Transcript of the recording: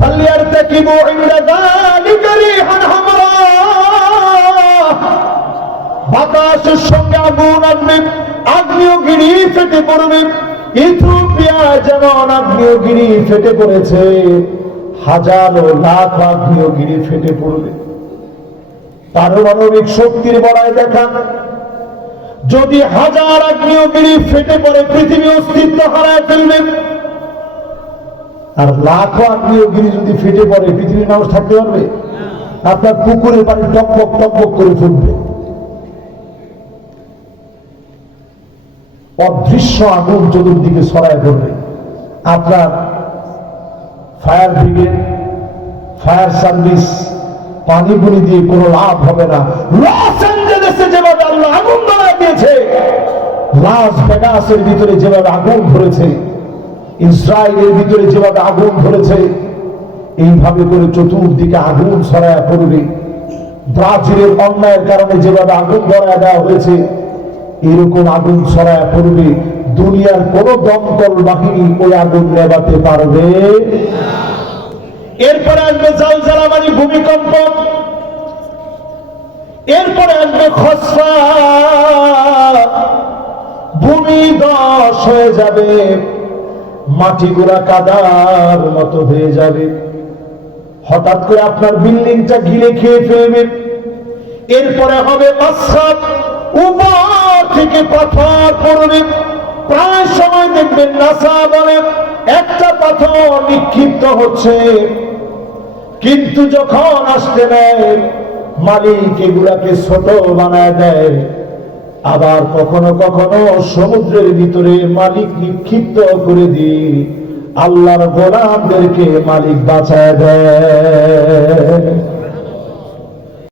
ফালিয়ারতাকিবু ইনদা যালিকা রিহান হামরা, বাতাসের সঙ্গে আগুন আসবে, আগ্নেয়গিরি ফেটে পড়বে। ইথিওপিয়া যেমন আগ্নেয়গিরি ফেটে পড়েছে, হাজারো লাখ আগ্নেয়গিরি ফেটে পড়বে। পারমাণবিক শক্তির বড়াই দেখান, যদি হাজার আগ্নেয়গিরি ফেটে পড়ে পৃথিবী অস্তিত্ব হারায় ফেলবে। আর লাখো আগ্নেয়গিরি যদি ফেটে পড়ে পৃথিবীর মানুষ থাকতে পারবে? আপনার পুকুরের পানি টকবক টকবক করে ফুটবে। অদৃশ্য আগুন চতুর্দিকে ছড়ায় পড়বে। আপনার ফায়ার ব্রিগেড, ফায়ার সার্ভিস, পানি পুনি দিয়ে কোনো লাভ হবে না। লস অ্যাঞ্জেলেসে যেভাবে আল্লাহ আগুন ধরায় দিয়েছে, লাস ভেগাসের ভিতরে যেভাবে আগুন ধরেছে, ইসরায়েলের ভিতরে যেভাবে আগুন ধরেছে, এইভাবে করে চতুর্দিকে আগুন ছড়ায় পড়বে। ব্রাজিলের অন্যায়ের কারণে যেভাবে আগুন ধরায় দেওয়া হয়েছে, এরকম আগুন ছড়ায় পড়বে। দুনিয়ার কোন দমকল বাহিনী ওই আগুন নেভাতে পারবে? এরপরে আসবে জালজালা মানে ভূমিকম্প, এরপরে আসবে খসফা, ভূমি ধস হয়ে যাবে, মাটিগুলা কাদার মতো হয়ে যাবে। হঠাৎ করে আপনার বিল্ডিংটা ঘিরে খেয়ে ফেলবে। এরপরে হবে মাসখাত, উপর থেকে পাথর পড়বে। প্রায় সময় দেখবেন নাসা বলে একটা পাথর নিক্ষিপ্ত হচ্ছে, কিন্তু যখন আসতে নেয় মালিক এগুলাকে ছোট বানায় দেয়। আবার কখনো কখনো সমুদ্রের ভিতরে মালিক নিক্ষিপ্ত করে দিয়ে আল্লাহর গোলামদেরকে মালিক বাঁচায় দেয়।